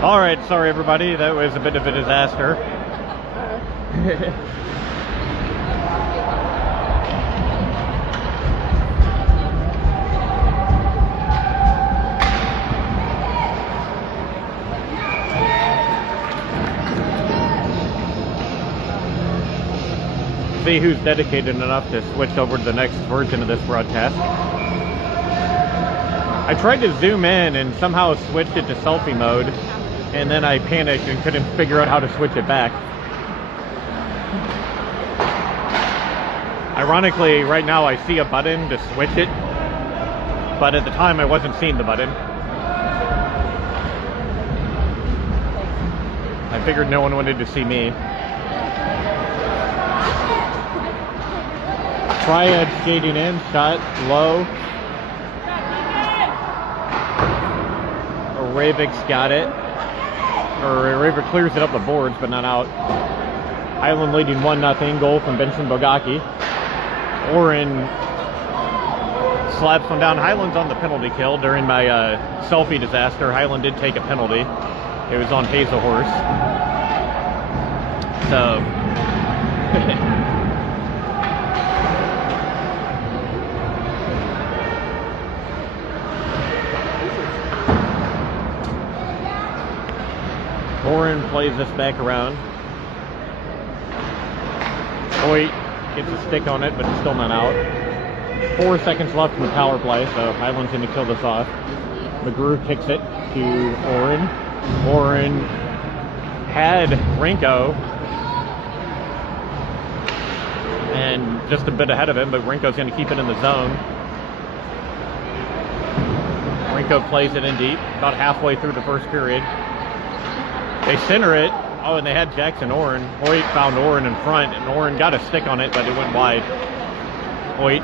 All right, sorry everybody, that was a bit of a disaster. See who's dedicated enough to switch over to the next version of this broadcast. I tried to zoom in and somehow switched it to selfie mode, and then I panicked and couldn't figure out how to switch it back. Ironically, right now I see a button to switch it, but at the time I wasn't seeing the button. I figured no one wanted to see me. Triad skating in, shot low. Ravik's got it. Or Ravik clears it up the boards, but not out. Highland leading 1-0. Goal from Benson Bogacki. Oren slaps one down. Highland's on the penalty kill. During my selfie disaster, Highland did take a penalty. It was on Hazel Horse. So... Oren plays this back around. Hoyt gets a stick on it, but it's still not out. 4 seconds left in the power play, so Highland's going to kill this off. McGrew kicks it to Oren. Oren had Rinko and just a bit ahead of him, but Rinko's going to keep it in the zone. Rinko plays it in deep, about halfway through the first period. They center it. Oh, and they had Jackson Oren. Hoyt found Oren in front, and Oren got a stick on it, but it went wide. Hoyt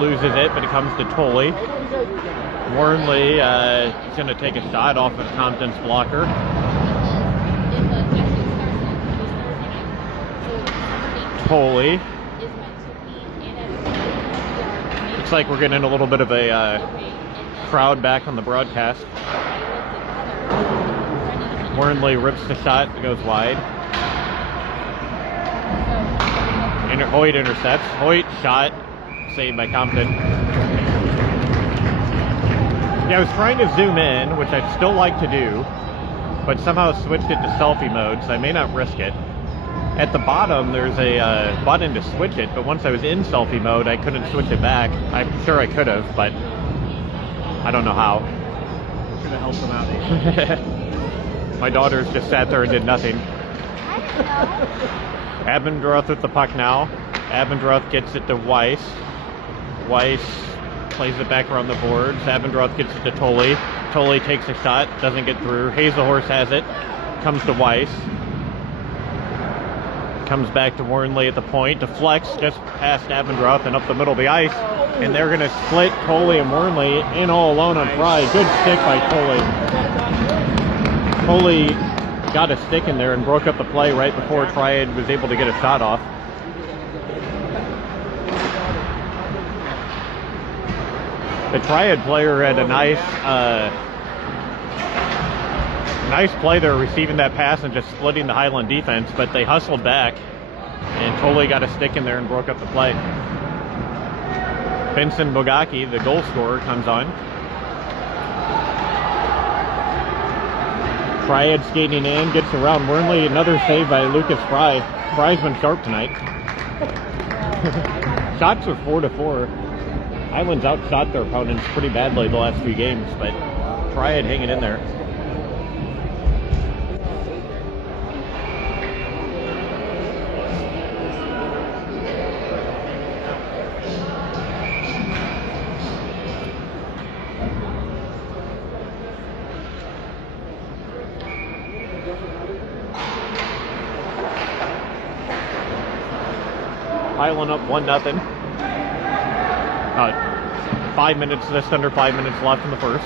loses it, but it comes to Tolley. Warnley is going to take a shot off of Compton's blocker. Tolley. Looks like we're getting a little bit of a crowd back on the broadcast. Warnley rips the shot, it goes wide. Hoyt intercepts. Hoyt shot, saved by Compton. Yeah, I was trying to zoom in, which I'd still like to do, but somehow switched it to selfie mode, so I may not risk it. At the bottom, there's a button to switch it, but once I was in selfie mode, I couldn't switch it back. I'm sure I could have, but I don't know how. Should have helped them out. My daughters just sat there and did nothing. Abendroth with the puck now. Abendroth gets it to Weiss. Weiss plays it back around the boards. Abendroth gets it to Tolley. Tolley takes a shot, doesn't get through. Hazelhorse has it. Comes to Weiss. Comes back to Warnley at the point. Deflects just past Abendroth and up the middle of the ice. And they're going to split Tolley and Warnley in all alone on Fry. Good stick by Tolley. Tolley got a stick in there and broke up the play right before Triad was able to get a shot off. The Triad player had a nice play there, receiving that pass and just splitting the Highland defense, but they hustled back and Tolley got a stick in there and broke up the play. Vincent Bogacki, the goal scorer, comes on. Triad skating in, gets around Warnley. Another save by Lucas Fry. Fry's been sharp tonight. Shots are 4-4. Highland's outshot their opponents pretty badly the last few games, but Triad hanging in there. Highland up 1-0. 5 minutes, just under 5 minutes left in the first.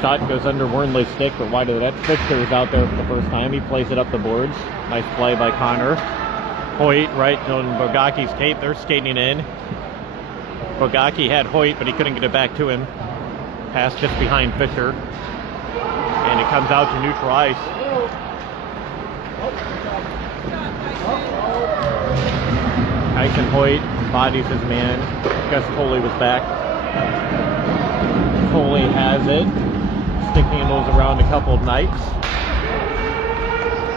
Shot goes under Warnley's stick, but wide of that. Fixter is out there for the first time. He plays it up the boards. Nice play by Connor. Hoyt right on Bogacki's cape. They're skating in. Bogacki had Hoyt, but he couldn't get it back to him. Pass just behind Fisher. And it comes out to neutral ice. Tyson Hoyt bodies his man. Gus Coley was back. Coley has it. Stick handles around a couple of Knights.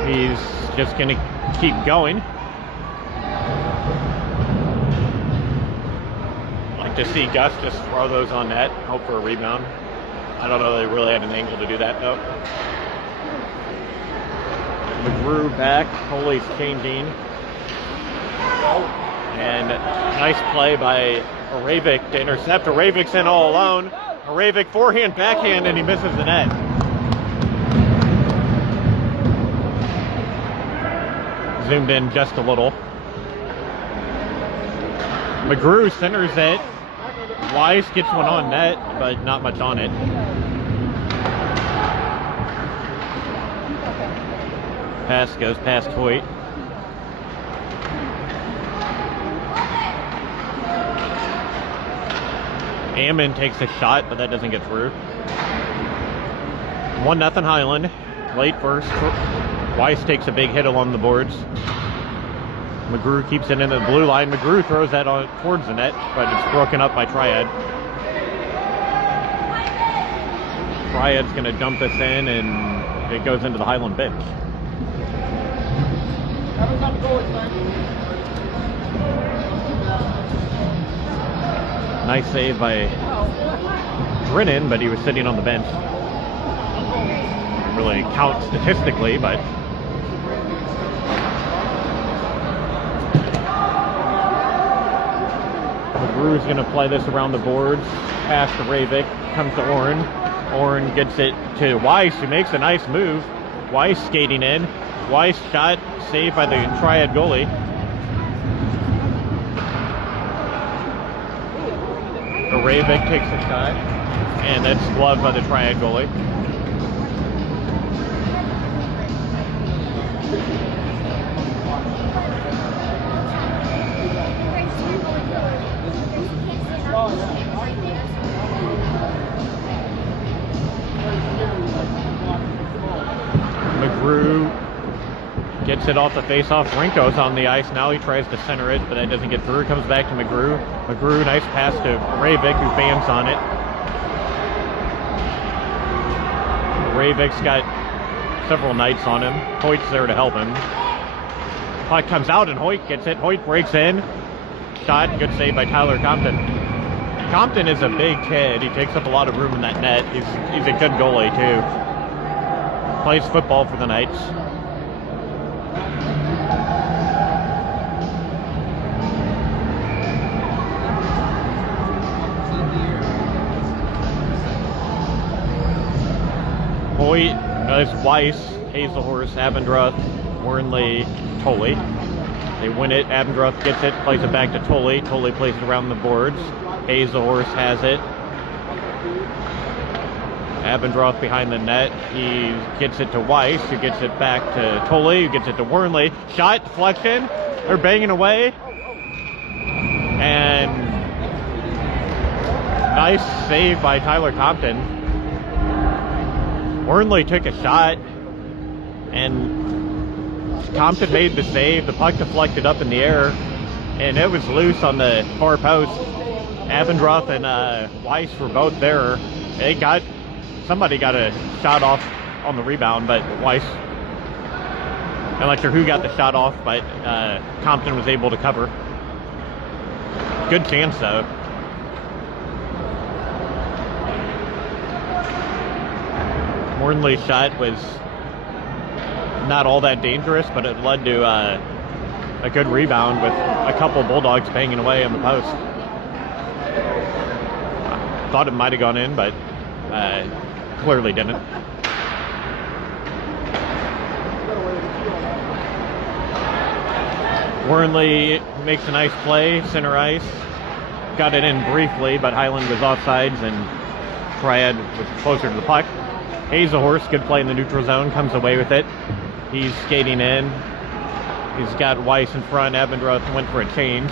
He's just going to keep going. Like to see Gus just throw those on net, hope for a rebound. I don't know if they really had an angle to do that though. McGrew back, Coley's changing. And nice play by Aravik to intercept. Aravik's in all alone. Aravik forehand, backhand, and he misses the net. Zoomed in just a little. McGrew centers it. Weiss gets one on net, but not much on it. Pass goes past Hoyt. Ammon takes a shot, but that doesn't get through. 1-0 Highland. Late first. Weiss takes a big hit along the boards. McGrew keeps it into the blue line. McGrew throws that on towards the net, but it's broken up by Triad. Triad's going to dump this in, and it goes into the Highland bench. Nice save by Brennan, but he was sitting on the bench. Didn't really count statistically, but McGrew's going to play this around the boards. Pass to Ravik, comes to Orrin. Orrin gets it to Weiss, who makes a nice move. Weiss skating in. Weiss shot, saved by the Triad goalie. Aravik takes a shot, and that's gloved by the Triad goalie. McGrew gets it off the face-off. Rinko's on the ice now. He tries to center it, but that doesn't get through. It comes back to McGrew. McGrew, nice pass to Ravik, who bams on it. Ravik's got several Knights on him. Hoyt's there to help him. Puck comes out and Hoyt gets it. Hoyt breaks in. Shot, good save by Tyler Compton. Compton is a big kid. He takes up a lot of room in that net. He's a good goalie too. Plays football for the Knights. Hoyt, Weiss, Hazelhorse, Abendroth, Wernley, Tolley. They win it. Abendroth gets it, plays it back to Tolley. Tolley plays it around the boards. Hazelhorse has it. Abendroth behind the net. He gets it to Weiss, who gets it back to Tolley, who gets it to Wernley. Shot, deflection. They're banging away. And nice save by Tyler Compton. Wernley took a shot, and Compton made the save. The puck deflected up in the air, and it was loose on the far post. Abendroth and Weiss were both there. Somebody got a shot off on the rebound, but Weiss, I'm not sure who got the shot off, but Compton was able to cover. Good chance though. Wernley's shot was not all that dangerous, but it led to a good rebound with a couple Bulldogs banging away on the post. Thought it might have gone in, but clearly didn't. Wernley makes a nice play, center ice. Got it in briefly, but Highland was offsides and Triad was closer to the puck. Hazelhorse, good play in the neutral zone, comes away with it. He's skating in. He's got Weiss in front. Abendroth went for a change.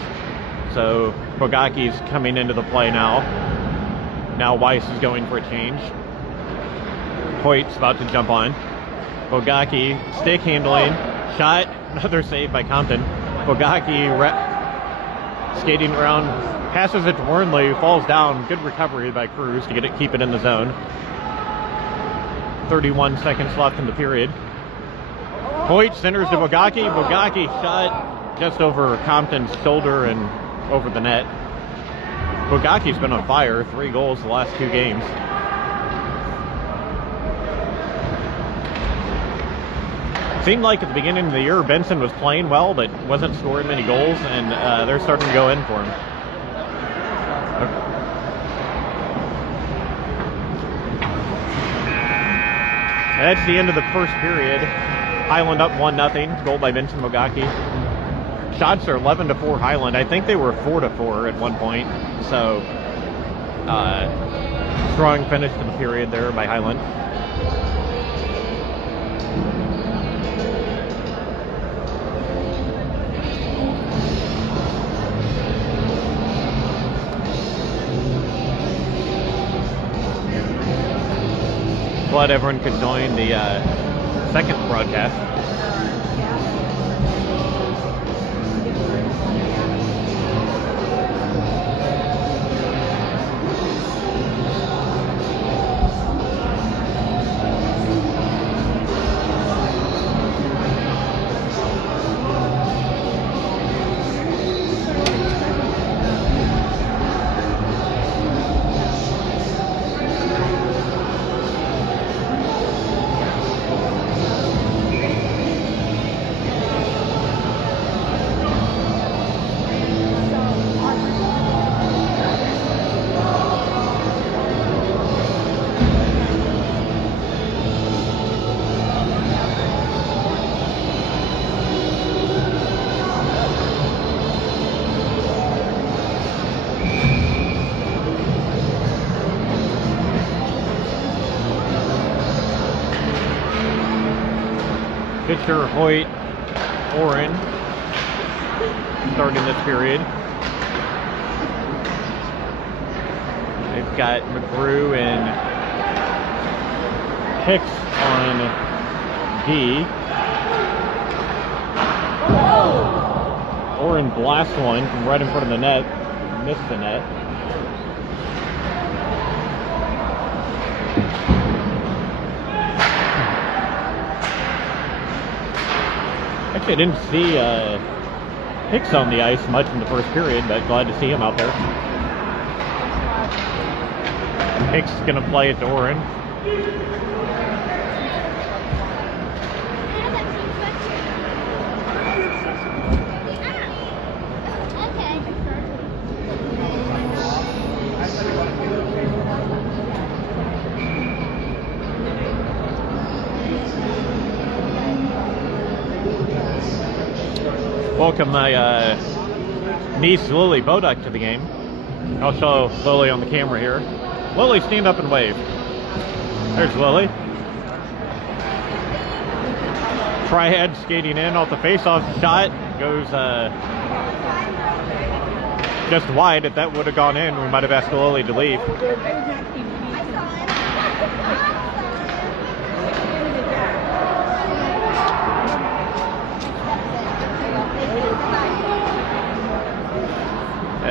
So Bogaki's coming into the play now. Now Weiss is going for a change. Hoyt's about to jump on. Bogaki, stick handling, shot, another save by Compton. Bogaki skating around, passes it to Warnley, who falls down. Good recovery by Cruz to keep it in the zone. 31 seconds left in the period. Hoyt centers to Bogaki. Bogaki shot just over Compton's shoulder and over the net. Bogaki's been on fire, 3 goals the last 2 games. Seemed like at the beginning of the year Benson was playing well, but wasn't scoring many goals, and they're starting to go in for him. That's the end of the first period. Highland up 1-0. Goal by Vincent Bogaki. Shots are 11-4 Highland. I think they were 4-4 at one point. So, strong finish to the period there by Highland. Glad everyone could join the second broadcast. Fisher, Hoyt, Oren starting this period. They've got McGrew and Hicks on D. Oren blasts one from right in front of the net. Missed the net. Actually, I didn't see Hicks on the ice much in the first period, but glad to see him out there. Hicks is going to play it to Oren. Welcome my niece Lily Boduck to the game. I'll show Lily on the camera here. Lily, stand up and wave. There's Lily. Triad skating in off the face-off shot. Goes just wide. If that would have gone in, we might have asked Lily to leave.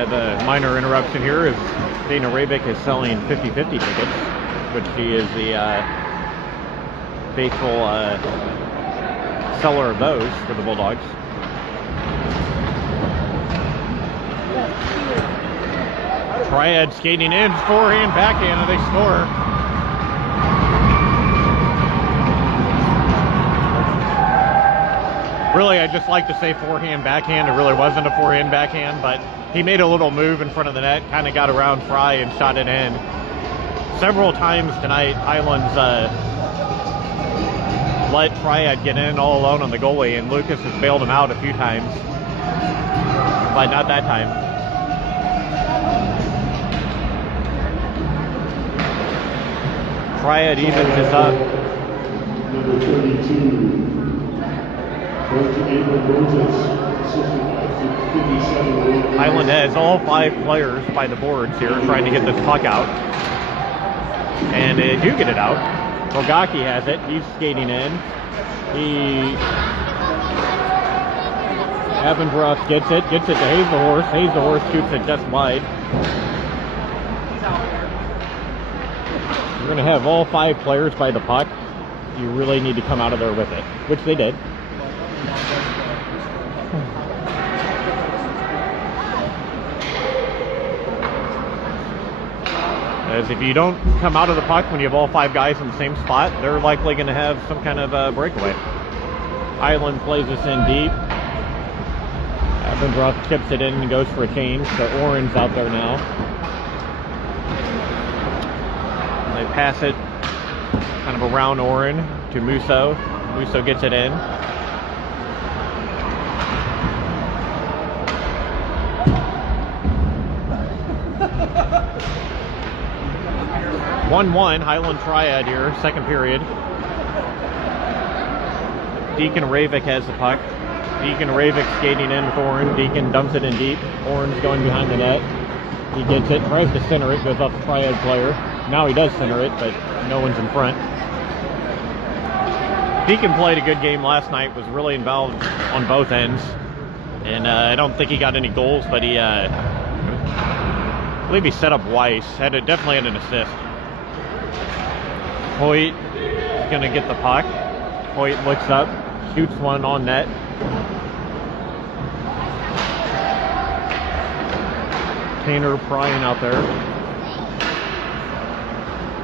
The minor interruption here is Dana Rabick is selling 50-50 tickets, which she is the faithful seller of those for the Bulldogs. Triad skating in, forehand, backhand, and they score. Really, I just like to say forehand, backhand. It really wasn't a forehand, backhand, but he made a little move in front of the net, kind of got around Fry and shot it in. Several times tonight, Highland's let Triad get in all alone on the goalie, and Lucas has bailed him out a few times, but not that time. Triad evens this up. Number 32, Burgess. Highland has all 5 players by the boards here trying to get this puck out. And they do get it out. Rogaki has it. He's skating in. Abendroth gets it to Hazelhorse. Hazelhorse shoots it just wide. You're going to have all 5 players by the puck. You really need to come out of there with it, which they did. As if you don't come out of the puck when you have all 5 guys in the same spot, they're likely going to have some kind of breakaway. Highland plays this in deep. Abendroth chips it in and goes for a change. So Oren's out there now. They pass it kind of around Oren to Musso. Musso gets it in. (1-1) Highland Triad here, second period. Deacon Ravik has the puck. Deacon Ravik skating in with Oren. Deacon dumps it in deep. Oren's going behind the net. He gets it, tries to center it, goes off the Triad player. Now he does center it, but no one's in front. Deacon played a good game last night, was really involved on both ends. And I don't think he got any goals, but he, I believe he set up Weiss. Definitely had an assist. Hoyt is going to get the puck. Hoyt looks up, shoots one on net. Tanner prying out there.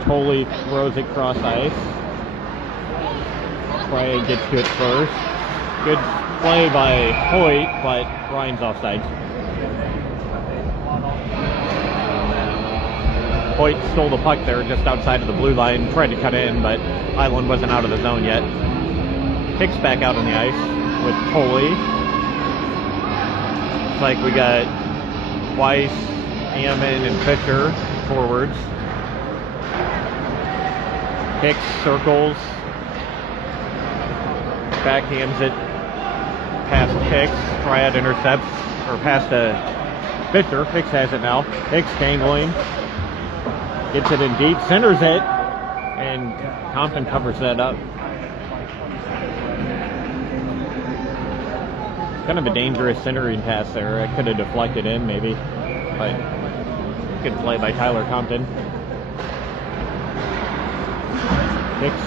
Tolley throws it cross ice. Triad gets to it first. Good play by Hoyt, but Ryan's offside. Hoyt stole the puck there just outside of the blue line, tried to cut in, but Highland wasn't out of the zone yet. Hicks back out on the ice with Tolley. Looks like we got Weiss, Ammon, and Fisher forwards. Hicks circles. Backhands it past Hicks. Triad intercepts, or past Fisher. Hicks has it now. Hicks dangling. Gets it in deep, centers it, and Compton covers that up. Kind of a dangerous centering pass there. I could have deflected in maybe, but good play by Tyler Compton. Hicks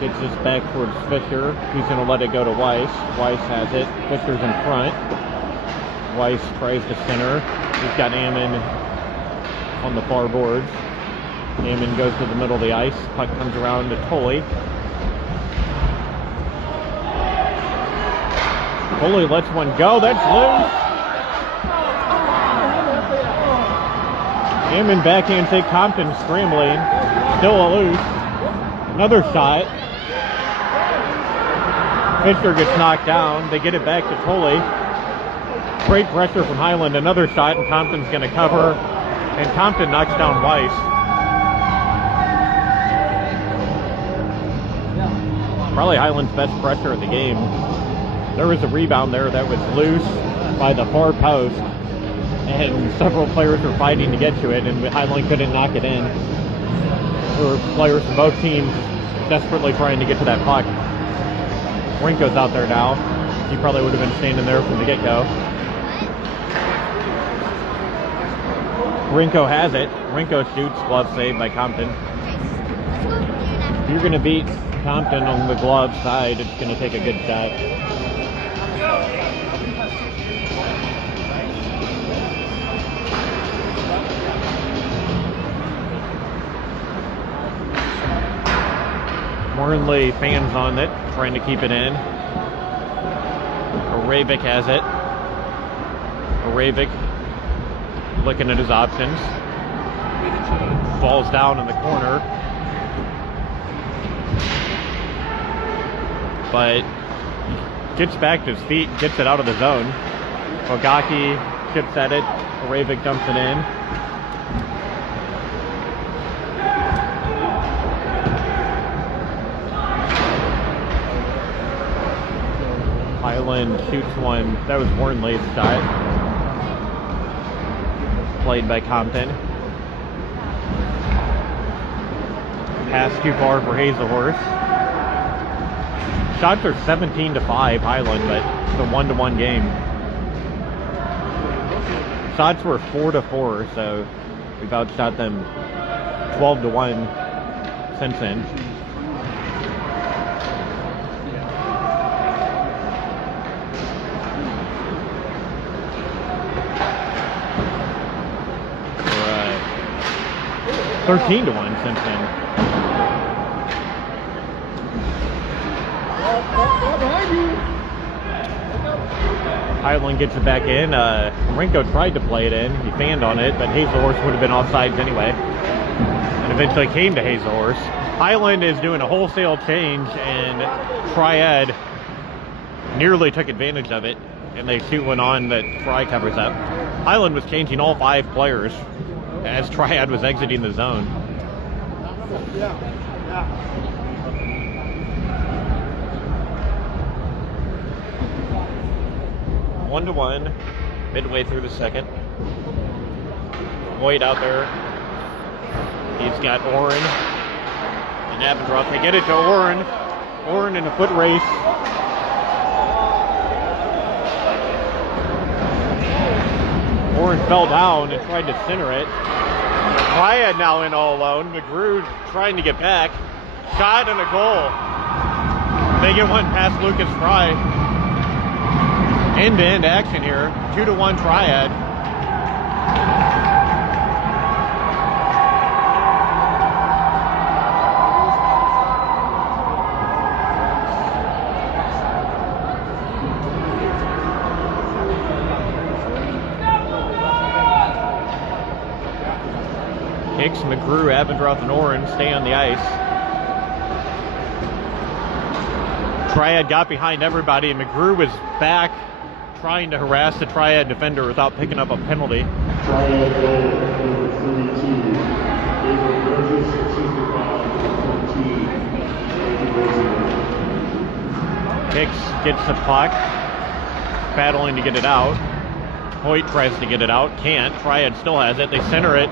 gets this back towards Fisher. He's going to let it go to Weiss. Weiss has it. Fisher's in front. Weiss tries to center. He's got Ammon on the far boards. Ammon goes to the middle of the ice. Puck comes around to Tolley. Tolley lets one go. That's loose. Ammon backhands it. Compton scrambling. Still loose. Another shot. Fisher gets knocked down. They get it back to Tolley. Great pressure from Highland. Another shot, and Compton's going to cover. And Compton knocks down Weiss. Probably Highland's best pressure of the game. There was a rebound there that was loose by the far post, and several players were fighting to get to it, and Highland couldn't knock it in. There were players from both teams desperately trying to get to that puck. Rinko's out there now. He probably would have been standing there from the get-go. Rinko has it. Rinko shoots, glove save by Compton. If you're going to beat Compton on the glove side, it's going to take a good shot. Mornley fans on it, trying to keep it in. Ravik has it. Ravik looking at his options. Falls down in the corner. But gets back to his feet, gets it out of the zone. Ogaki chips at it. Ravik dumps it in. Highland shoots one. That was Warrenley's shot. Played by Compton. Pass too far for Hazelhorse. Shots are 17-5 Highland, but it's a 1-1 game. Shots were 4-4, so we've outshot them 12-1 since then. We're 13-1 since then. Highland gets it back in. Marinko tried to play it in. He fanned on it, but Hazelhorse would have been offsides anyway. And eventually came to Hazelhorse. Highland is doing a wholesale change, and Triad nearly took advantage of it, and they shoot one on that Fry covers up. Highland was changing all 5 players as Triad was exiting the zone. 1-1, midway through the second. Voigt out there. He's got Oren and Abendroth. They get it to Oren. Oren in a foot race. Oren fell down and tried to center it. Triad now in all alone. McGrew trying to get back. Shot and a goal. They get one past Lucas Fry. End-to-end action here. 2-1 Triad. Hicks, McGrew, Abendroth, and Oren stay on the ice. Triad got behind everybody, and McGrew was back trying to harass the Triad defender without picking up a penalty. Triad goal number 32. Gabriel Burgess, 65-14. Hicks gets the puck, battling to get it out. Hoyt tries to get it out, can't. Triad still has it. They center it.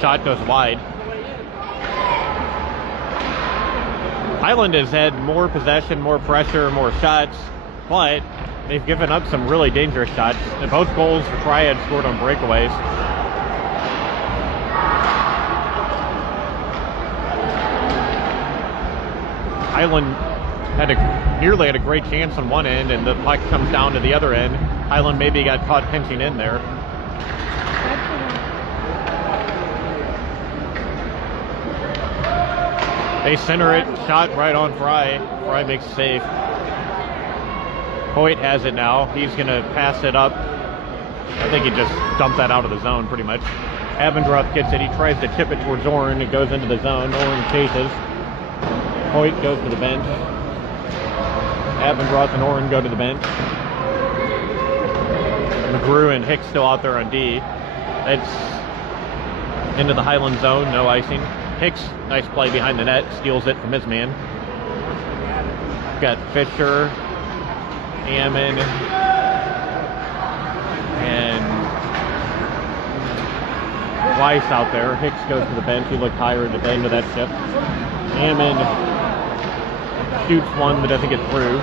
Shot goes wide. Highland has had more possession, more pressure, more shots, but they've given up some really dangerous shots. And both goals for Triad scored on breakaways. Highland nearly had a great chance on one end, and the puck comes down to the other end. Highland maybe got caught pinching in there. They center it, shot right on Fry. Fry makes a save. Hoyt has it now. He's going to pass it up. I think he just dumped that out of the zone pretty much. Abendroth gets it. He tries to tip it towards Oren. It goes into the zone. Oren chases. Hoyt goes to the bench. Abendroth and Oren go to the bench. McGrew and Hicks still out there on D. It's into the Highland zone. No icing. Hicks, nice play behind the net, steals it from his man. We've got Fisher, Ammon, and Weiss out there. Hicks goes to the bench. He looked tired at the end of that shift. Ammon shoots one that doesn't get through.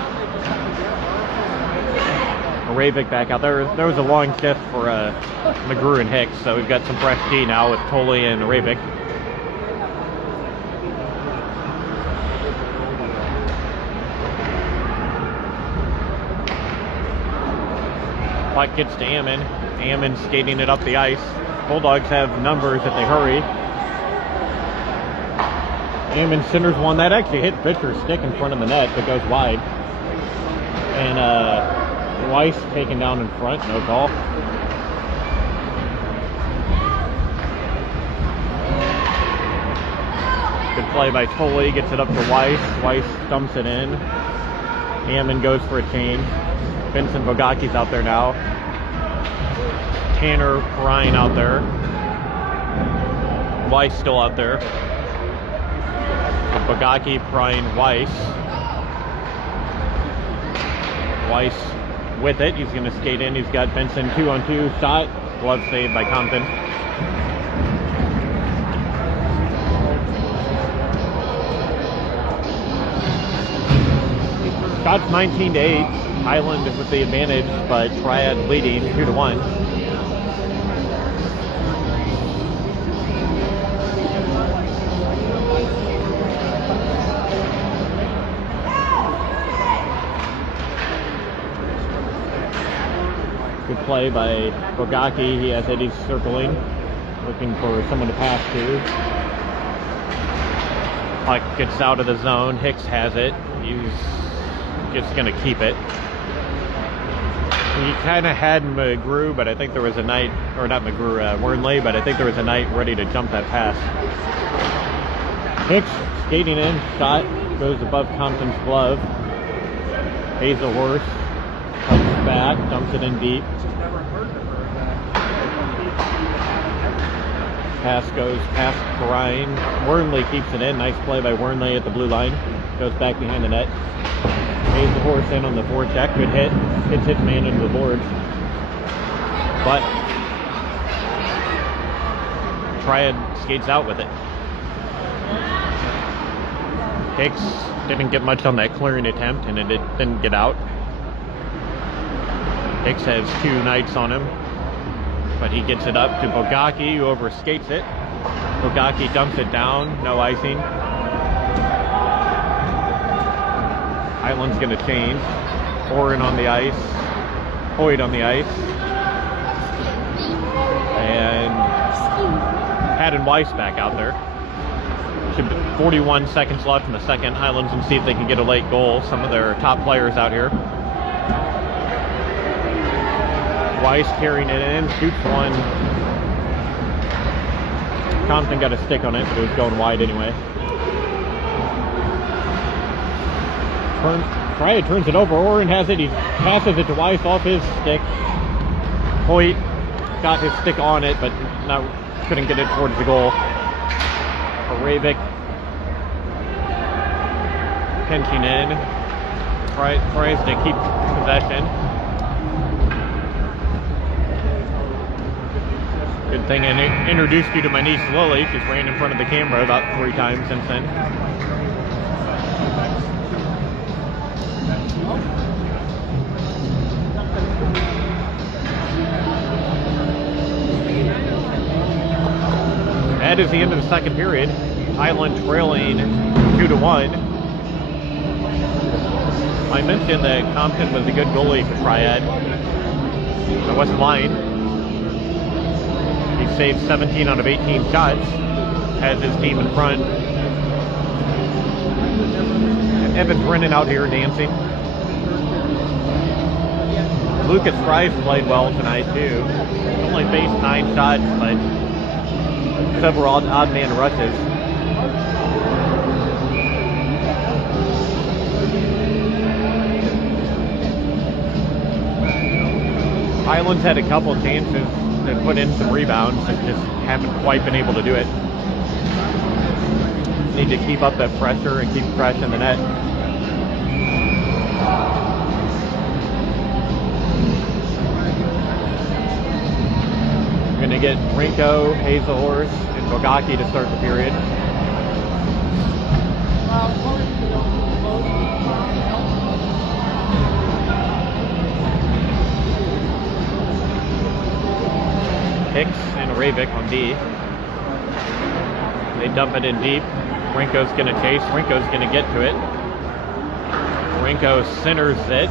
Ravik back out there. There was a long shift for McGrew and Hicks, so we've got some fresh D now with Tolley and Ravik. Puck gets to Ammon. Ammon skating it up the ice. Bulldogs have numbers if they hurry. Ammon centers one. That actually hit Fisher's stick in front of the net, but goes wide. And Weiss taken down in front. No call. Good play by Tolley. Gets it up to Weiss. Weiss dumps it in. Ammon goes for a change. Vincent Bogaki's out there now. Tanner Ryan out there. Weiss still out there. Bogaki, Prine, Weiss. Weiss with it. He's going to skate in. He's got Benson 2-on-2 shot. Glove saved by Compton. Shots 19-8. Highland with the advantage, but Triad leading 2-1. Good play by Bogaki. He has Eddie circling, looking for someone to pass to. Puck gets out of the zone. Hicks has it. He's just going to keep it. He kind of had McGrew, but I think there was a night, or not McGrew, Wernley, but I think there was a night ready to jump that pass. Hicks skating in, shot, goes above Compton's glove. Hazelhorse comes back, dumps it in deep. Pass goes past Ryan. Wernley keeps it in. Nice play by Wernley at the blue line. Goes back behind the net. Hazelhorse in on the forecheck. Good hit. Hits his man into the boards. But Triad skates out with it. Hicks didn't get much on that clearing attempt, and it didn't get out. Hicks has 2 nights on him, but he gets it up to Bogaki, who overskates it. Bogaki dumps it down, no icing. Highland's going to change. Oren on the ice. Hoyt on the ice. And Haddon Weiss back out there. 41 seconds left in the second. Highland's going to see if they can get a late goal. Some of their top players out here. Weiss carrying it in, shoots one. Compton got a stick on it, but it was going wide anyway. Triad turns it over. Oren has it. He passes it to Weiss off his stick. Hoyt got his stick on it, but couldn't get it towards the goal. Ravik pinching in. Tries to keep possession. Good thing I introduced you to my niece Lily. She's ran in front of the camera about 3 times since then. That is the end of the second period. Highland trailing 2-1. I mentioned that Compton was a good goalie for Triad. I wasn't lying. He saved 17 out of 18 shots, has his team in front. And Evan Brennan out here dancing. Lucas Fries played well tonight too. Only faced 9 shots, but several odd man rushes. Highland's had a couple chances to put in some rebounds and just haven't quite been able to do it. Need to keep up that pressure and keep pressing the net. We're going to get Rinko, Hazelhorse, and Bogaki to start the period. Hicks and Ravik on D. They dump it in deep. Rinko's going to chase. Rinko's going to get to it. Rinko centers it.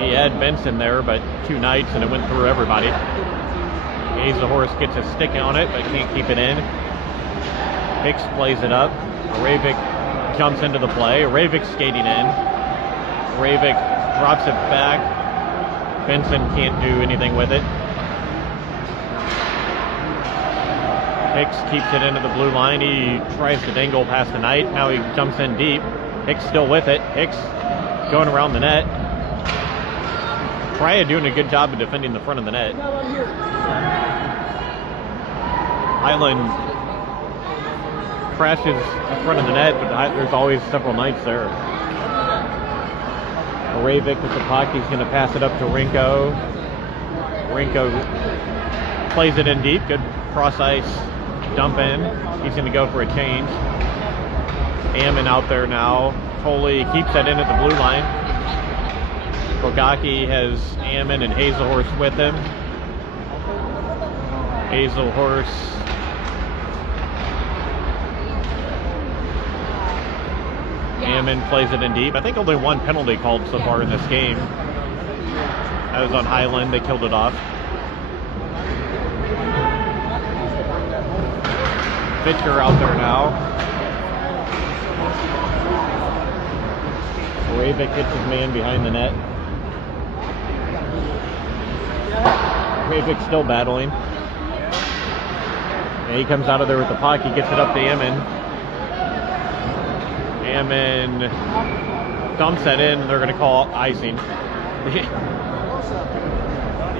He had Benson there, but 2 nights and it went through everybody. Hazelhorse gets a stick on it, but can't keep it in. Hicks plays it up. Ravik jumps into the play. Ravik skating in. Ravik drops it back. Benson can't do anything with it. Hicks keeps it into the blue line. He tries to dangle past the night. Now he jumps in deep. Hicks still with it. Hicks going around the net. Triad doing a good job of defending the front of the net. Highland crashes in front of the net, but there's always several nights there. Ravik with the puck. He's going to pass it up to Rinko. Rinko plays it in deep. Good cross ice dump in. He's going to go for a change. Ammon out there now. Foley keeps that in at the blue line. Bogacki has Ammon and Hazelhorse with him. Hazelhorse Ammon plays it in deep. I think only one penalty called so far in this game. That was on Highland. They killed it off. Fischer out there now. Ravik hits his man behind the net. Ravik still battling. And he comes out of there with the puck. He gets it up to Ammon. Ammon dumps that in, and they're going to call icing.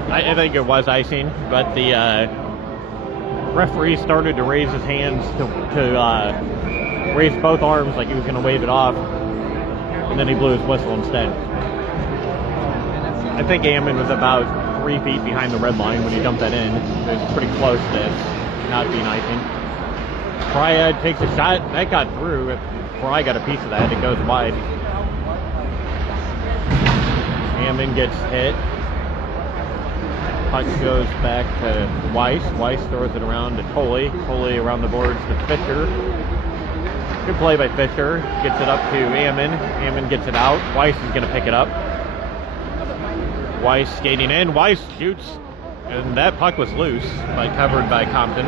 I think it was icing, but the referee started to raise his hands to raise both arms like he was going to wave it off, and then he blew his whistle instead. I think Ammon was about 3 feet behind the red line when he dumped that in. It was pretty close to not being icing. Triad takes a shot. That got through. If Fry got a piece of that, it goes wide. Ammon gets hit. Puck goes back to Weiss. Weiss throws it around to Tolley. Tolley around the boards to Fischer. Good play by Fischer. Gets it up to Ammon. Ammon gets it out. Weiss is going to pick it up. Weiss skating in. Weiss shoots. And that puck was loose, covered by Compton.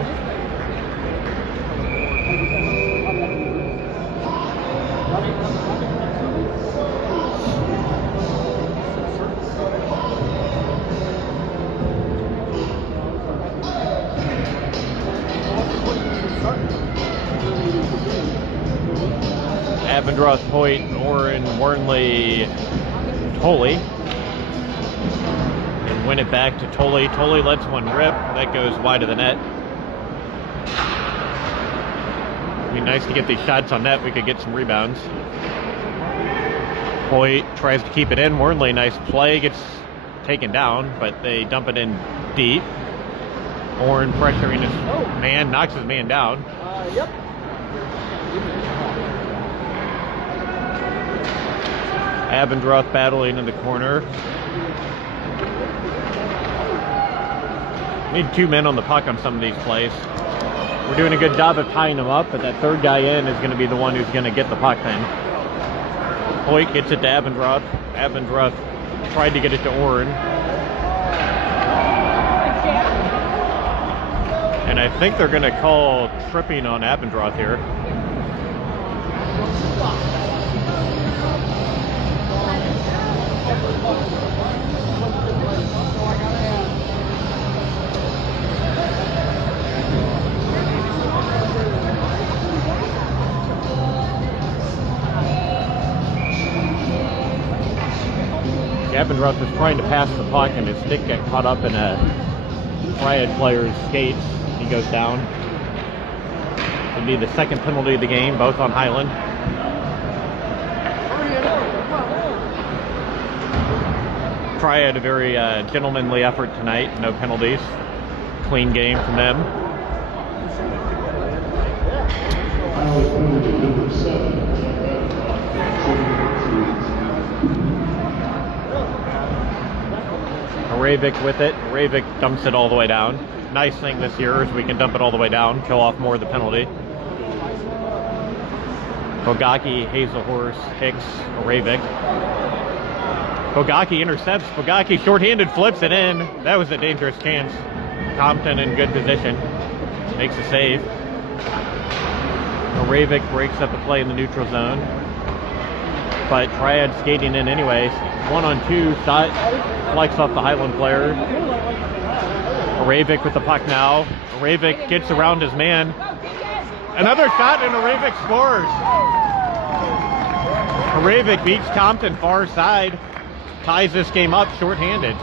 Abendroth, Hoyt, Oren, Wernley, Tolley. And win it back to Tolley. Tolley lets one rip. That goes wide of the net. It'd be nice to get these shots on net. We could get some rebounds. Hoyt tries to keep it in. Wernley, nice play. Gets taken down, but they dump it in deep. Oren pressuring his man. Knocks his man down. Yep. Abendroth battling in the corner. Need 2 men on the puck on some of these plays. We're doing a good job of tying them up, but that third guy in is going to be the one who's going to get the puck then. Hoyt gets it to Abendroth. Abendroth tried to get it to Oren. And I think they're going to call tripping on Abendroth here. Abendroth was trying to pass the puck and his stick got caught up in a Triad player's skates. He goes down. It'll be the second penalty of the game, both on Highland. Triad a very gentlemanly effort tonight. No penalties. Clean game from them. Highland penalty number 7. Ravik with it. Ravik dumps it all the way down. Nice thing this year is we can dump it all the way down, kill off more of the penalty. Bogacki, Hazelhorse, Hicks, Ravik. Bogacki intercepts. Bogacki shorthanded flips it in. That was a dangerous chance. Compton in good position. Makes a save. Ravik breaks up a play in the neutral zone. But Triad skating in anyways. 1-on-2 shot. Flex off the Highland player. Ravik with the puck now. Ravik gets around his man. Another shot and Ravik scores. Ravik beats Compton far side. Ties this game up shorthanded.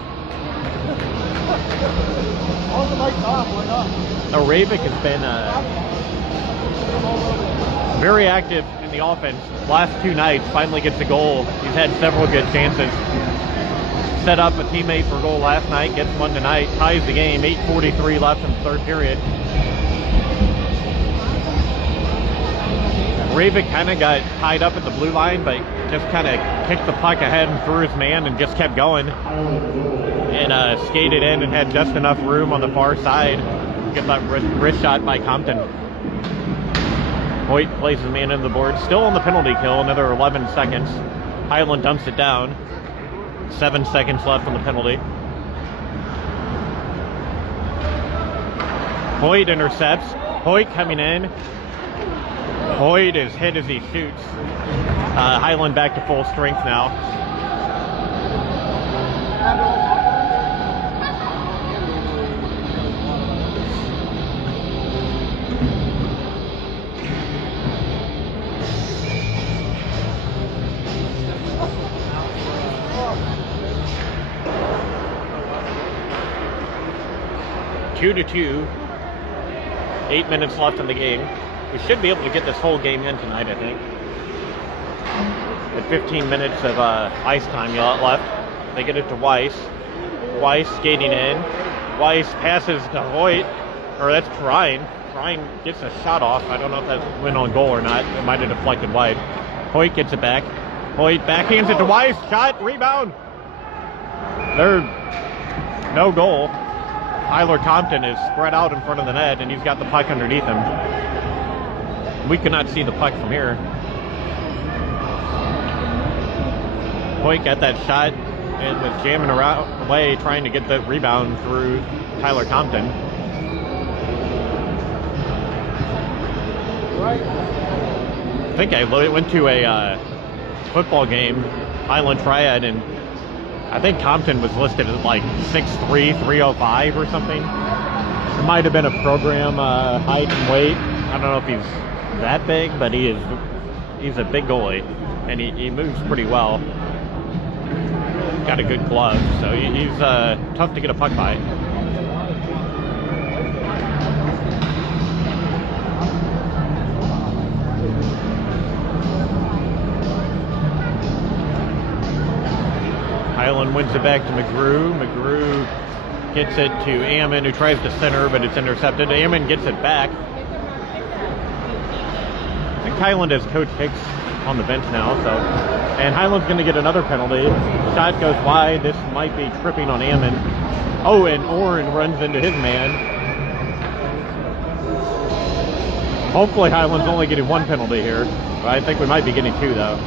Ravik has been Very active in the offense. Last 2 nights, finally gets a goal. He's had several good chances. Set up a teammate for a goal last night, gets one tonight, ties the game, 8:43 left in the third period. Ravik kind of got tied up at the blue line, but just kind of kicked the puck ahead and threw his man and just kept going. And skated in and had just enough room on the far side to get that wrist shot by Compton. Hoyt plays his man into the board. Still on the penalty kill, another 11 seconds. Highland dumps it down. 7 seconds left on the penalty. Hoyt intercepts. Hoyt coming in. Hoyt is hit as he shoots. Highland back to full strength now. Two to 2. 8 minutes left in the game. We should be able to get this whole game in tonight, I think. With 15 minutes of ice time left. They get it to Weiss. Weiss skating in. Weiss passes to Hoyt. Or that's Trine. Trine gets a shot off. I don't know if that went on goal or not. It might have deflected wide. Hoyt gets it back. Hoyt backhands it to Weiss. Shot. Rebound. There. No goal. Tyler Compton is spread out in front of the net, and he's got the puck underneath him. We cannot see the puck from here. Hoyt got that shot and was jamming around away, trying to get the rebound through Tyler Compton. I think I went to a football game, Highland Triad, and I think Compton was listed as like 6'3", 305 or something. It might have been a program height and weight. I don't know if he's that big, but he's a big goalie, and he moves pretty well. Got a good glove, so he's tough to get a puck by. Highland wins it back to McGrew. McGrew gets it to Ammon, who tries to center, but it's intercepted. Ammon gets it back. I think Highland has Coach Hicks on the bench now, so. And Highland's going to get another penalty. Shot goes wide. This might be tripping on Ammon. Oh, and Orrin runs into his man. Hopefully Highland's only getting one penalty here. But I think we might be getting 2, though.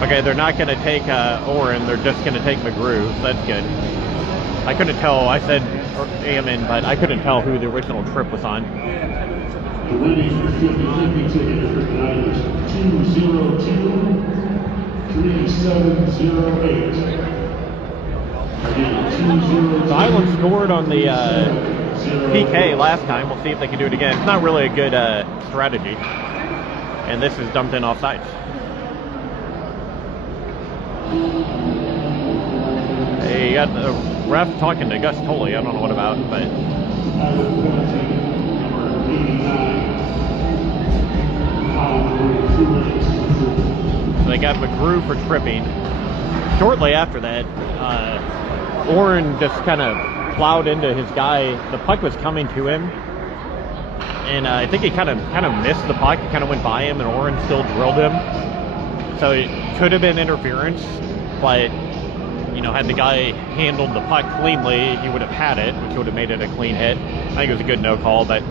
Okay, they're not going to take Orrin, they're just going to take McGrew. So that's good. I couldn't tell. I said Ammon, but I couldn't tell who the original trip was on. The winning 50-50 ticket for tonight is 202-3708. So Highland scored on the PK last time. We'll see if they can do it again. It's not really a good strategy. And this is dumped in offsides. Hey, you got the ref talking to Gus Tolley. I don't know what about, but so they got McGrew for tripping. Shortly after that, Orrin just kind of plowed into his guy. The puck was coming to him, and I think he kind of missed the puck. It kind of went by him, and Orrin still drilled him. So it could have been interference, but you know, had the guy handled the puck cleanly, he would have had it, which would have made it a clean hit. I think it was a good no call, but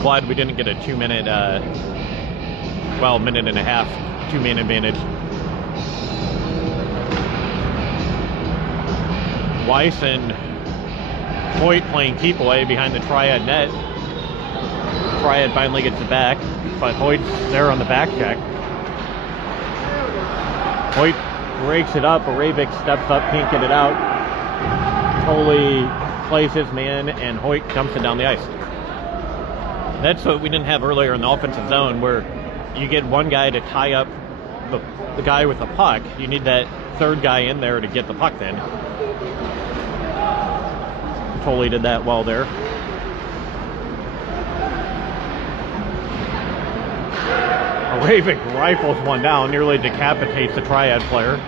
glad we didn't get a 2-minute, minute and a half, 2-man advantage. Weiss and Hoyt playing keep away behind the Triad net. Triad finally gets it back, but Hoyt's there on the back check. Hoyt breaks it up, Ravik steps up, can't get it out. Tolley plays his man, and Hoyt dumps it down the ice. That's what we didn't have earlier in the offensive zone, where you get one guy to tie up the guy with the puck. You need that third guy in there to get the puck then. Totally did that well there. Ravik rifles one down, nearly decapitates the Triad player.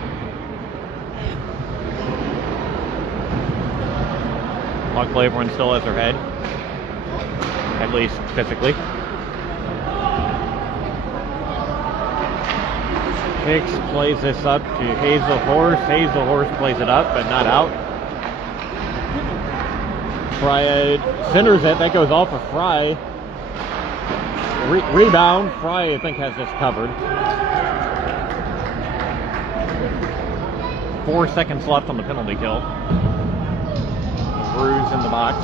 Luckily, everyone still has their head, at least physically. Hicks plays this up to Hazel Horse. Hazel Horse plays it up, but not out. Triad centers it. That goes off of Fry. Rebound. Fry, I think, has this covered. 4 seconds left on the penalty kill. Bruise in the box.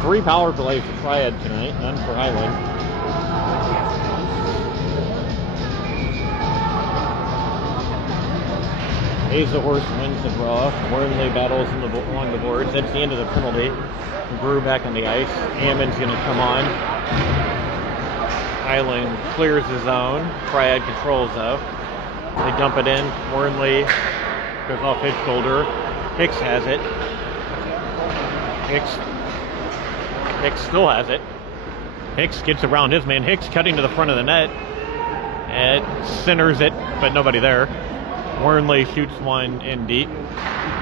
3 power plays for Triad tonight, none for Highland. Hazel Horse wins the draw. Wormley battles along the boards. That's the end of the penalty. Brew back on the ice. Ammon's going to come on. Highland clears the zone. Triad controls though. They dump it in. Wormley goes off his shoulder. Hicks has it. Hicks still has it. Hicks gets around his man. Hicks cutting to the front of the net. It centers it, but nobody there. Wormley shoots one in deep.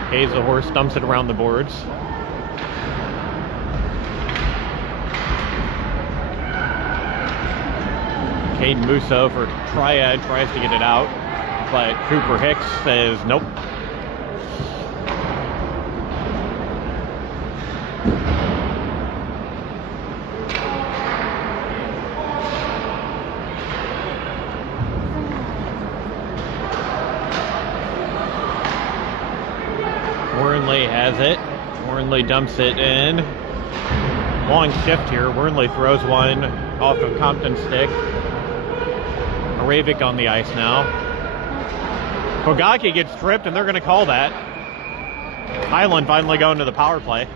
Hazel Horse dumps it around the boards. Caden Musso for Triad tries to get it out, but Cooper Hicks says nope. Wormley has it. Wormley dumps it in. Long shift here. Wormley throws one off of Compton's stick. Ravik on the ice now. Bogacki gets tripped, and they're going to call that. Highland finally going to the power play.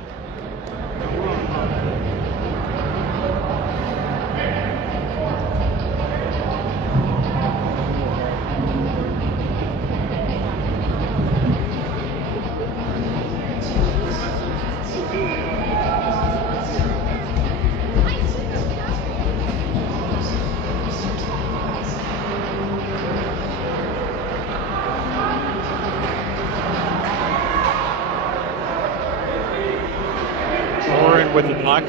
With the puck.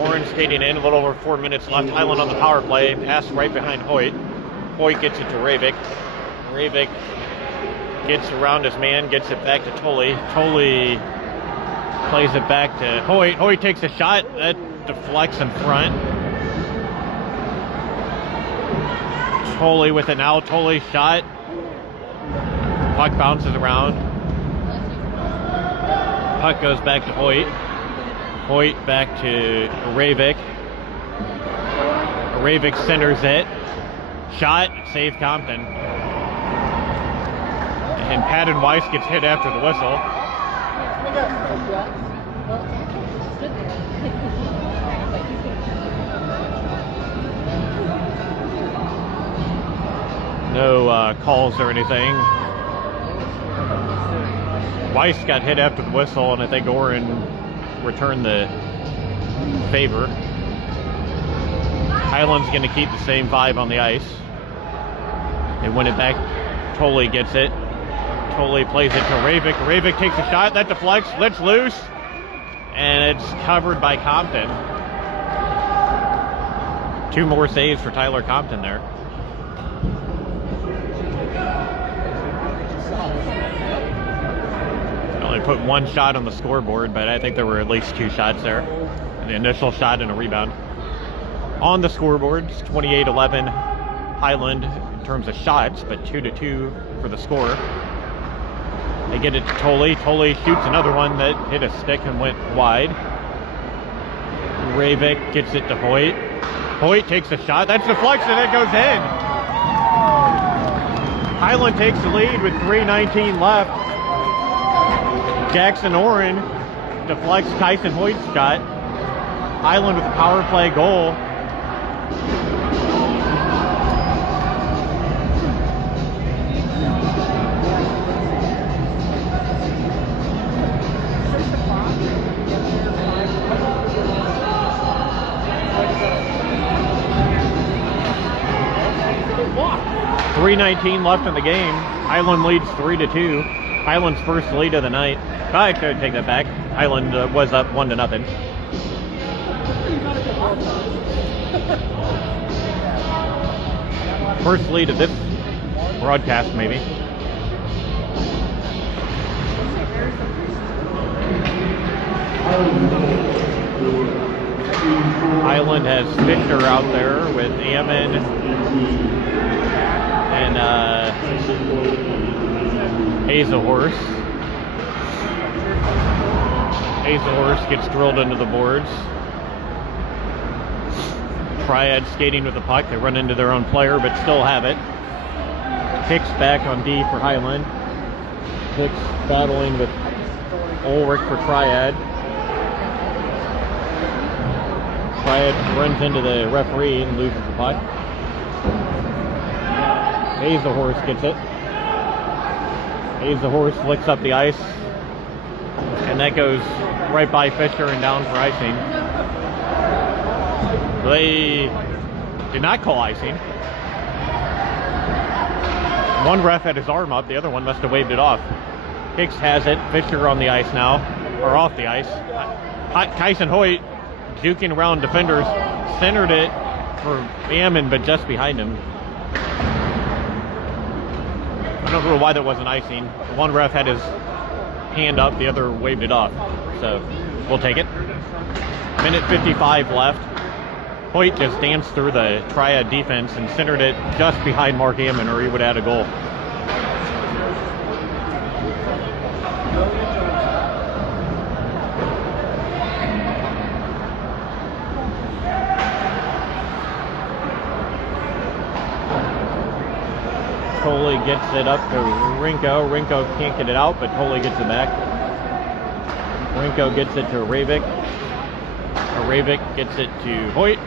Orange skating in, a little over 4 minutes left. Highland on the power play. Pass right behind Hoyt. Hoyt gets it to Ravik. Ravik gets around his man, gets it back to Tully. Tully plays it back to Hoyt. Hoyt takes a shot. That deflects in front. Tully with it now. Tully shot. Puck bounces around. Puck goes back to Hoyt. Hoyt back to Ravik. Ravik centers it. Shot, save Compton. And Patton Weiss gets hit after the whistle. No calls or anything. Weiss got hit after the whistle, and I think Oren return the favor. Highland's going to keep the same 5 on the ice. They win it back. Tully gets it. Tully plays it to Ravik. Ravik takes a shot. That deflects. Lets loose. And it's covered by Compton. 2 more saves for Tyler Compton there. Only put 1 shot on the scoreboard, but I think there were at least 2 shots there. An initial shot and a rebound. On the scoreboard, it's 28-11 Highland in terms of shots, but 2-2 for the score. They get it to Tully. Tully shoots another one that hit a stick and went wide. Ravik gets it to Hoyt. Hoyt takes a shot. That's deflection. It goes in. Highland takes the lead with 3:19 left. Jackson Oren deflects Tyson Hoyt's shot. Highland with a power play goal. 3:19 left in the game. Highland leads 3-2. Highland's first lead of the night. I could take that back. Highland was up 1-0. First lead of this broadcast, maybe. Highland has Fisher out there with Ammon and Hazelhorse. Hazelhorse gets drilled into the boards. Triad skating with the puck. They run into their own player, but still have it. Hicks back on D for Highland. Hicks battling with Ulrich for Triad. Triad runs into the referee and loses the puck. Hazelhorse gets it. Hazelhorse flicks up the ice. And that goes right by Fisher and down for icing. They did not call icing. One ref had his arm up, the other one must have waved it off. Hicks has it. Fisher on the ice now, or off the ice. Kyson Hoyt juking around defenders, centered it for Ammon, but just behind him. I don't know why that wasn't icing. One ref had his hand up, the other waved it off. So we'll take it. Minute 55 left. Hoyt just danced through the Triad defense and centered it just behind Mark Ammon, or he would have had a goal. Tolley gets it up to Rinko. Rinko can't get it out, but Tolley gets it back. Rinko gets it to Ravik. Ravik gets it to Hoyt.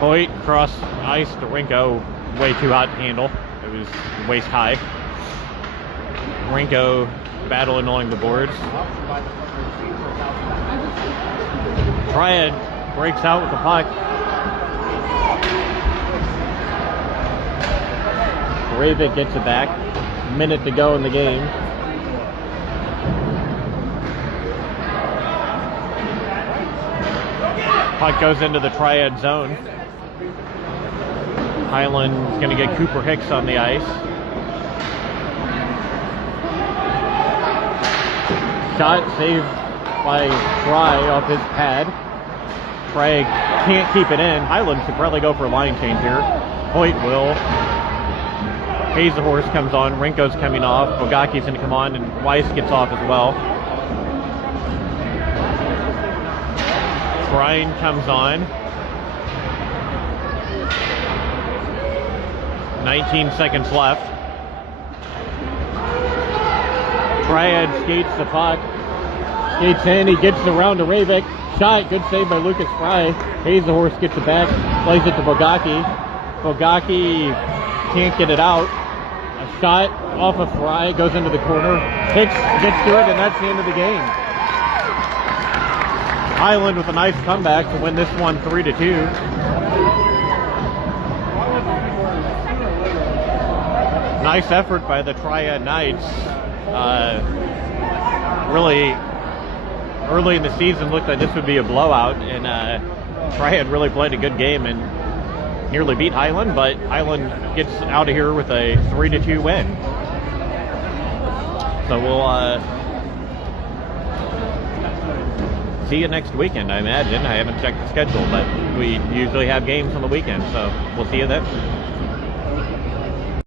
Hoyt cross ice to Rinko. Way too hot to handle. It was waist high. Rinko battling along the boards. Triad breaks out with the puck. Ravik gets it back. Minute to go in the game. Puck goes into the Triad zone. Highland's going to get Cooper Hicks on the ice. Shot saved by Fry off his pad. Fry can't keep it in. Highland should probably go for a line change here. Hoyt will. Hazelhorse comes on. Rinko's coming off. Bogaki's going to come on, and Weiss gets off as well. Brian comes on. 19 seconds left. Triad skates the puck. Skates in. He gets around to Ravik. Shot. Good save by Lucas Fry. Hazelhorse gets it back. Plays it to Bogaki. Bogaki can't get it out. A shot off of Fry. Goes into the corner. Hicks gets to it, and that's the end of the game. Highland with a nice comeback to win this one 3-2. Nice effort by the Triad Knights. Really early in the season looked like this would be a blowout, and Triad really played a good game and nearly beat Highland, but Highland gets out of here with a 3-2 win. So we'll see you next weekend, I imagine. I haven't checked the schedule, but we usually have games on the weekend, so we'll see you then.